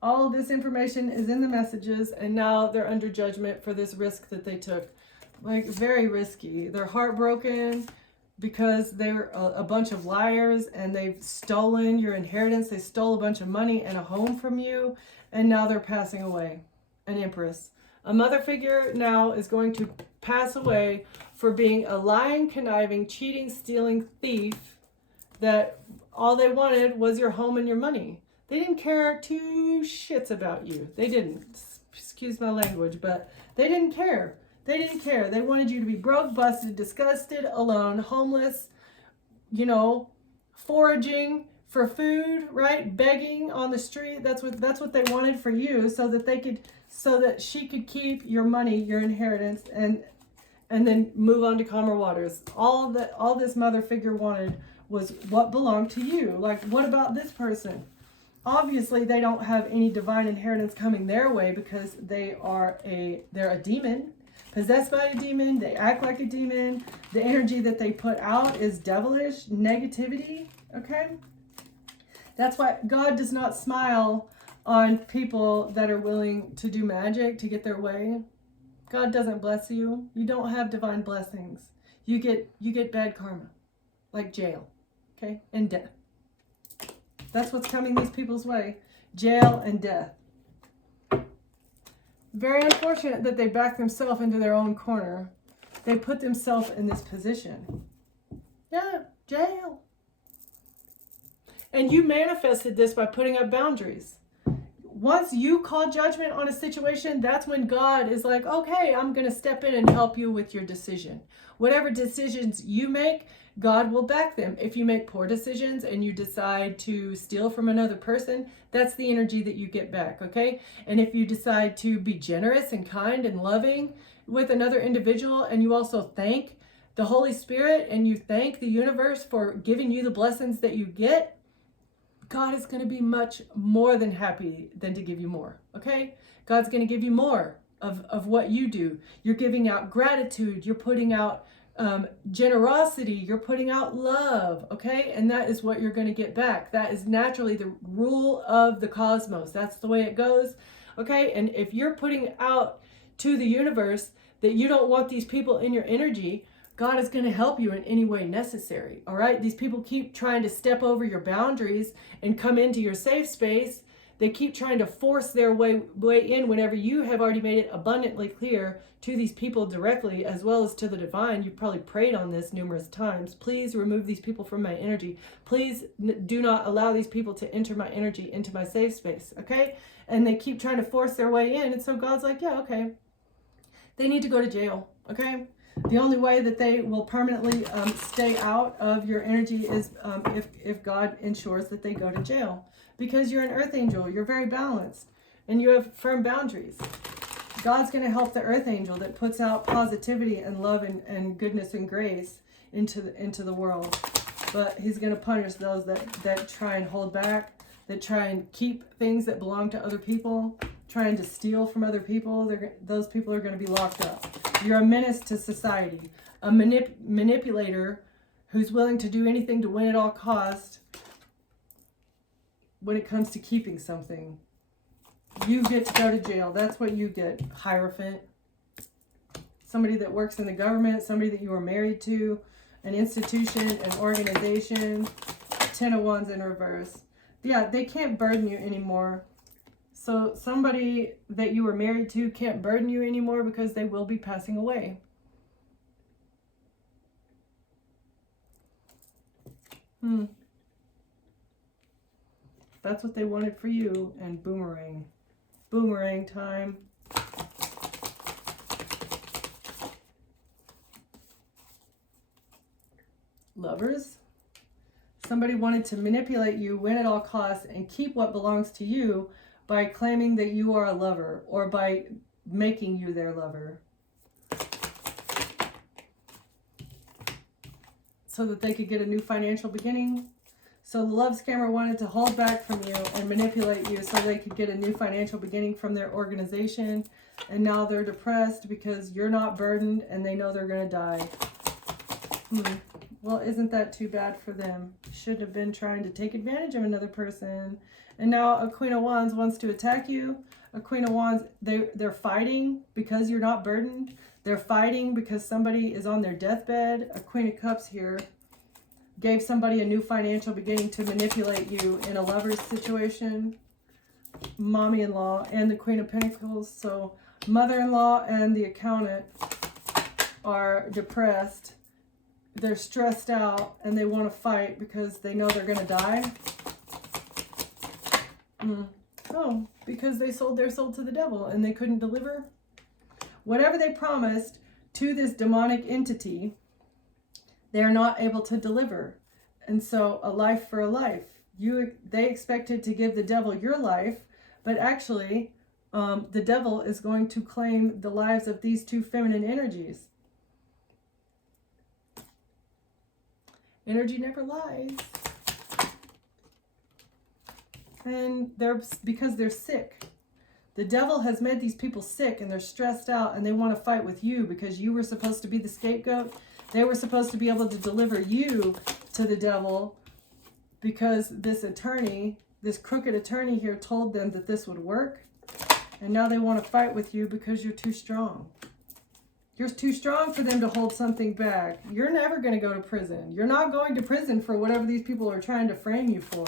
All of this information is in the messages, and now they're under judgment for this risk that they took. Like, very risky. They're heartbroken because they're a bunch of liars, and they've stolen your inheritance. They stole a bunch of money and a home from you, and now they're passing away. An Empress. A mother figure now is going to pass away for being a lying, conniving, cheating, stealing thief that all they wanted was your home and your money. They didn't care two shits about you. They didn't. Excuse my language, but they didn't care. They didn't care. They wanted you to be broke, busted, disgusted, alone, homeless, you know, foraging for food, right? Begging on the street. That's what they wanted for you, so that she could keep your money, your inheritance, and then move on to calmer waters. All this mother figure wanted was what belonged to you. Like, what about this person? Obviously, they don't have any divine inheritance coming their way because they're a demon, possessed by a demon. They act like a demon. The energy that they put out is devilish, negativity, okay? That's why God does not smile on people that are willing to do magic to get their way. God doesn't bless you. You don't have divine blessings. You get bad karma, like jail, okay, and death. That's what's coming these people's way. Jail and death. Very unfortunate that they back themselves into their own corner. They put themselves in this position. Yeah, jail. And you manifested this by putting up boundaries. Once you call judgment on a situation, that's when God is like, okay, I'm going to step in and help you with your decision. Whatever decisions you make, God will back them. If you make poor decisions and you decide to steal from another person, that's the energy that you get back, okay? And if you decide to be generous and kind and loving with another individual, and you also thank the Holy Spirit and you thank the universe for giving you the blessings that you get, God is going to be much more than happy than to give you more, okay? God's going to give you more of what you do. You're giving out gratitude. You're putting out generosity. You're putting out love, okay? And that is what you're going to get back. That is naturally the rule of the cosmos. That's the way it goes, okay? And if you're putting out to the universe that you don't want these people in your energy, God is going to help you in any way necessary, all right? These people keep trying to step over your boundaries and come into your safe space. They keep trying to force their way in whenever you have already made it abundantly clear to these people directly, as well as to the divine. You've probably prayed on this numerous times. Please remove these people from my energy. Please do not allow these people to enter my energy into my safe space, okay? And they keep trying to force their way in. And so God's like, yeah, okay. They need to go to jail, okay? The only way that they will permanently stay out of your energy is if God ensures that they go to jail. Because you're an earth angel, you're very balanced, and you have firm boundaries. God's going to help the earth angel that puts out positivity and love and goodness and grace into the world. But he's going to punish those that try and hold back, that try and keep things that belong to other people, trying to steal from other people. Those people are going to be locked up. You're a menace to society, a manipulator who's willing to do anything to win at all costs. When it comes to keeping something, you get to go to jail. That's what you get, Hierophant. Somebody that works in the government, somebody that you are married to, an institution, an organization. 10 of Wands in reverse. Yeah, they can't burden you anymore. So somebody that you were married to can't burden you anymore because they will be passing away. That's what they wanted for you. And boomerang. Boomerang time. Lovers. Somebody wanted to manipulate you, win at all costs, and keep what belongs to you by claiming that you are a lover or by making you their lover. So that they could get a new financial beginning. So the love scammer wanted to hold back from you and manipulate you so they could get a new financial beginning from their organization. And now they're depressed because you're not burdened and they know they're going to die. Well, isn't that too bad for them? Should have been trying to take advantage of another person. And now a Queen of Wands wants to attack you. A Queen of Wands, they're fighting because you're not burdened. They're fighting because somebody is on their deathbed. A Queen of Cups here gave somebody a new financial beginning to manipulate you in a lover's situation. Mommy-in-law and the Queen of Pentacles. So Mother-in-law and the accountant are depressed. They're stressed out and they want to fight because they know they're going to die. Oh, because they sold their soul to the devil and they couldn't deliver. Whatever they promised to this demonic entity, they're not able to deliver. And so a life for a life. They expected to give the devil your life, but actually the devil is going to claim the lives of these two feminine energies. Energy never lies. And because they're sick. The devil has made these people sick and they're stressed out and they want to fight with you because you were supposed to be the scapegoat. They were supposed to be able to deliver you to the devil because this attorney, this crooked attorney here told them that this would work. And now they want to fight with you because you're too strong. You're too strong for them to hold something back. You're never going to go to prison. You're not going to prison for whatever these people are trying to frame you for.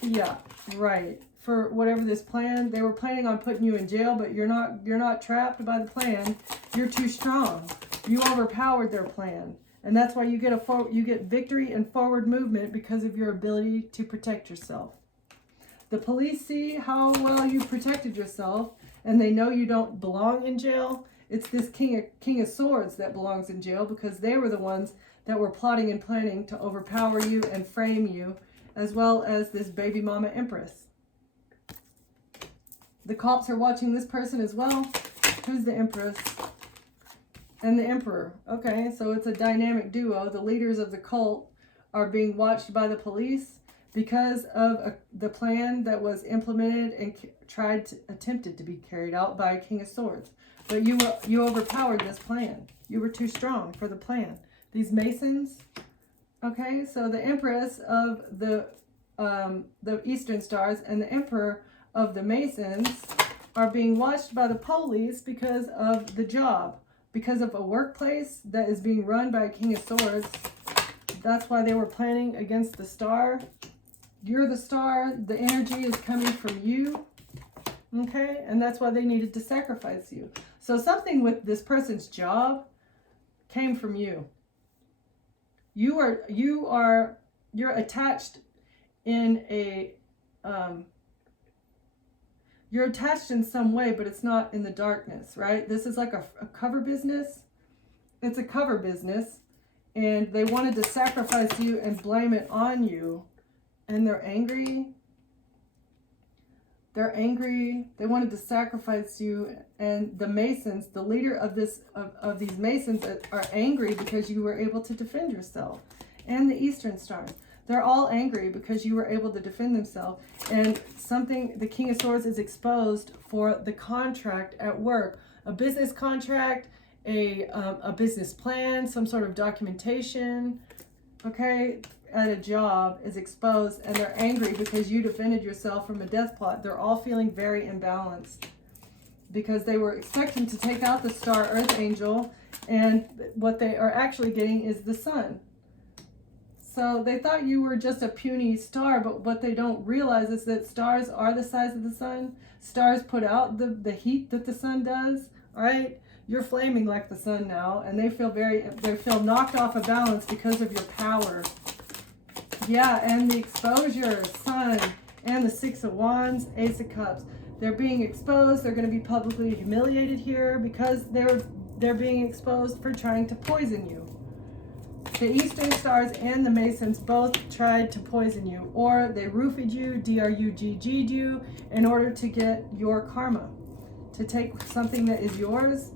Yeah, right. For whatever this plan, they were planning on putting you in jail, but you're not trapped by the plan. You're too strong. You overpowered their plan. And that's why you get victory and forward movement because of your ability to protect yourself. The police see how well you protected yourself and they know you don't belong in jail. It's this King of Swords that belongs in jail because they were the ones that were plotting and planning to overpower you and frame you, as well as this baby mama empress. The cops are watching this person as well. Who's the empress? And the emperor. Okay, so it's a dynamic duo. The leaders of the cult are being watched by the police because of the plan that was implemented and attempted to be carried out by King of Swords. But you overpowered this plan. You were too strong for the plan. These Masons, okay, so the Empress of the Eastern Stars and the Emperor of the Masons are being watched by the police because of the job, because of a workplace that is being run by a King of Swords. That's why they were planning against the star. You're the star. The energy is coming from you. Okay? And that's why they needed to sacrifice you. So something with this person's job came from you. You're attached in a you're attached in some way, but it's not in the darkness, right? This is like a cover business. It's a cover business, and they wanted to sacrifice you and blame it on you, and they're angry. They're angry. They wanted to sacrifice you, and the Masons, the leader of these Masons, are angry because you were able to defend yourself, and the Eastern Stars. They're all angry because you were able to defend themselves. And the King of Swords is exposed for the contract at work. A business contract, a business plan, some sort of documentation, okay, at a job is exposed. And they're angry because you defended yourself from a death plot. They're all feeling very imbalanced because they were expecting to take out the star Earth Angel. And what they are actually getting is the sun. So they thought you were just a puny star, but what they don't realize is that stars are the size of the sun. Stars put out the heat that the sun does, right? You're flaming like the sun now, and they feel knocked off of balance because of your power. Yeah, and the exposure, sun, and the Six of Wands, Ace of Cups. They're being exposed. They're going to be publicly humiliated here because they're being exposed for trying to poison you. The Eastern Stars and the Masons both tried to poison you, or they roofied you, D-R-U-G-G'd you, in order to get your karma, to take something that is yours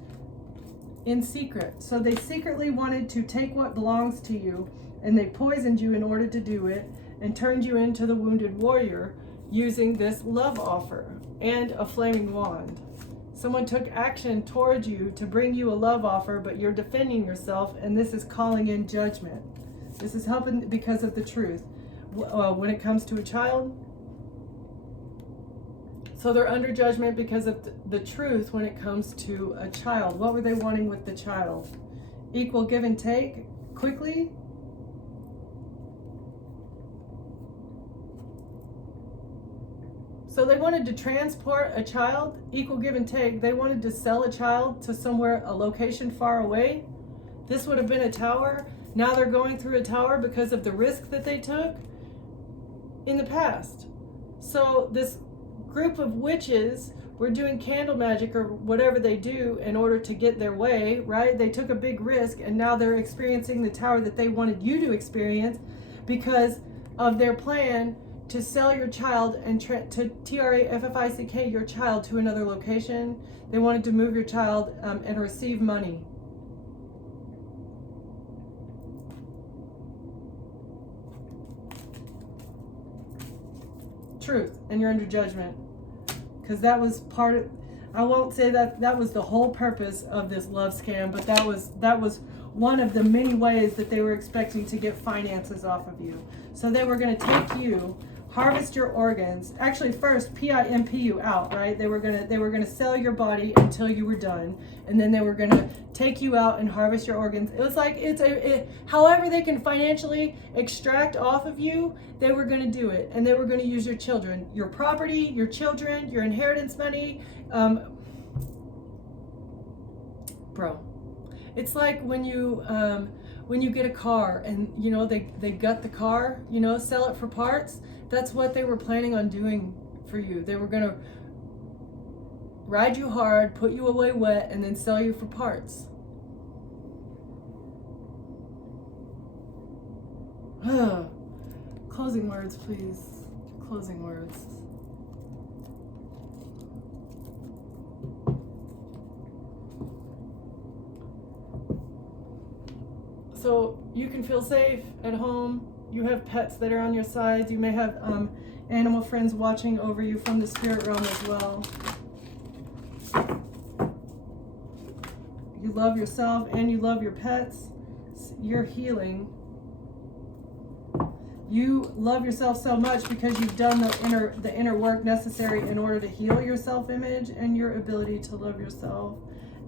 in secret. So they secretly wanted to take what belongs to you, and they poisoned you in order to do it, and turned you into the wounded warrior using this love offer and a flaming wand. Someone took action towards you to bring you a love offer, but you're defending yourself, and this is calling in judgment. This is helping because of the truth. When it comes to a child, so they're under judgment because of the truth when it comes to a child. What were they wanting with the child? Equal give and take quickly. So they wanted to transport a child, equal give and take. They wanted to sell a child to somewhere, a location far away. This would have been a tower. Now they're going through a tower because of the risk that they took in the past. So this group of witches were doing candle magic or whatever they do in order to get their way, right? They took a big risk, and now they're experiencing the tower that they wanted you to experience because of their plan to sell your child and to TRAFFICK your child to another location. They wanted to move your child and receive money. Truth, and you're under judgment. Because that was part of, I won't say that was the whole purpose of this love scam, but that was one of the many ways that they were expecting to get finances off of you. So they were going to take you, harvest your organs. Actually, first PIMP you out, right? They were gonna sell your body until you were done, and then they were gonna take you out and harvest your organs. It was like however they can financially extract off of you, they were gonna do it, and they were gonna use your children, your property, your children, your inheritance money. Bro, it's like when you get a car and they gut the car, sell it for parts. That's what they were planning on doing for you. They were gonna ride you hard, put you away wet, and then sell you for parts. Closing words, please. Closing words. So you can feel safe at home. You have pets that are on your sides. You may have animal friends watching over you from the spirit realm as well. You love yourself and you love your pets. You're healing. You love yourself so much because you've done the inner work necessary in order to heal your self-image and your ability to love yourself.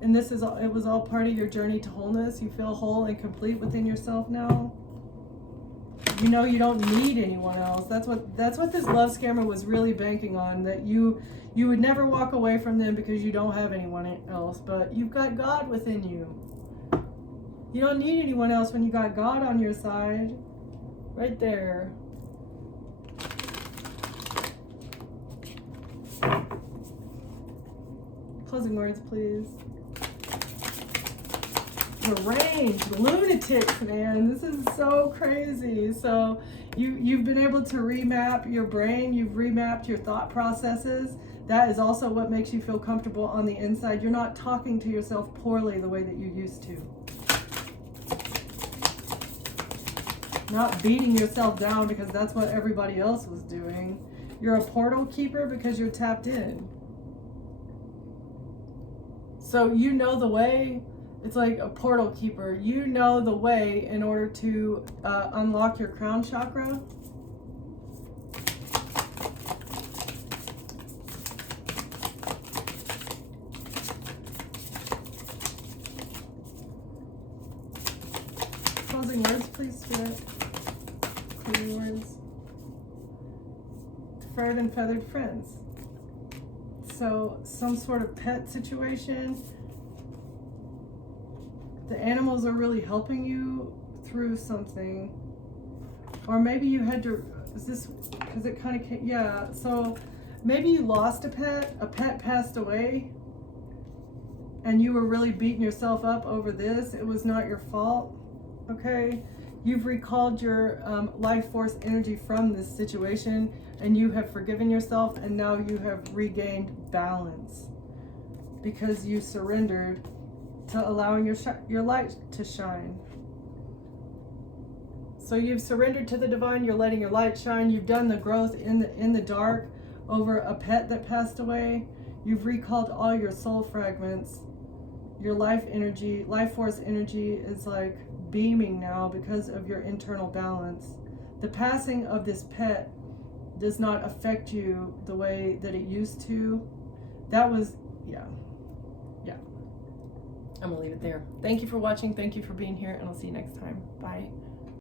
And it was all part of your journey to wholeness. You feel whole and complete within yourself now. You know you don't need anyone else. That's what this love scammer was really banking on, that you would never walk away from them because you don't have anyone else, but you've got God within you. You don't need anyone else when you got God on your side. Right there. Closing words, please. Deranged lunatics, man. This is so crazy. So you've been able to remap your brain. You've remapped your thought processes. That is also what makes you feel comfortable on the inside. You're not talking to yourself poorly the way that you used to. Not beating yourself down because that's what everybody else was doing. You're a portal keeper because you're tapped in. So you know the way. It's like a portal keeper. You know the way in order to unlock your crown chakra. Closing words, please, Spirit. Closing words. Furred and feathered friends. So some sort of pet situation. The animals are really helping you through something. Or maybe you had to, because it kind of came, yeah. So maybe you lost a pet passed away, and you were really beating yourself up over this. It was not your fault, okay? You've recalled your life force energy from this situation, and you have forgiven yourself, and now you have regained balance because you surrendered to allowing your light to shine. So you've surrendered to the divine. You're letting your light shine. You've done the growth in the dark over a pet that passed away. You've recalled all your soul fragments. Your life energy, life force energy is like beaming now because of your internal balance. The passing of this pet does not affect you the way that it used to. That was, yeah. I'm gonna leave it there. Thank you for watching. Thank you for being here, and I'll see you next time. Bye.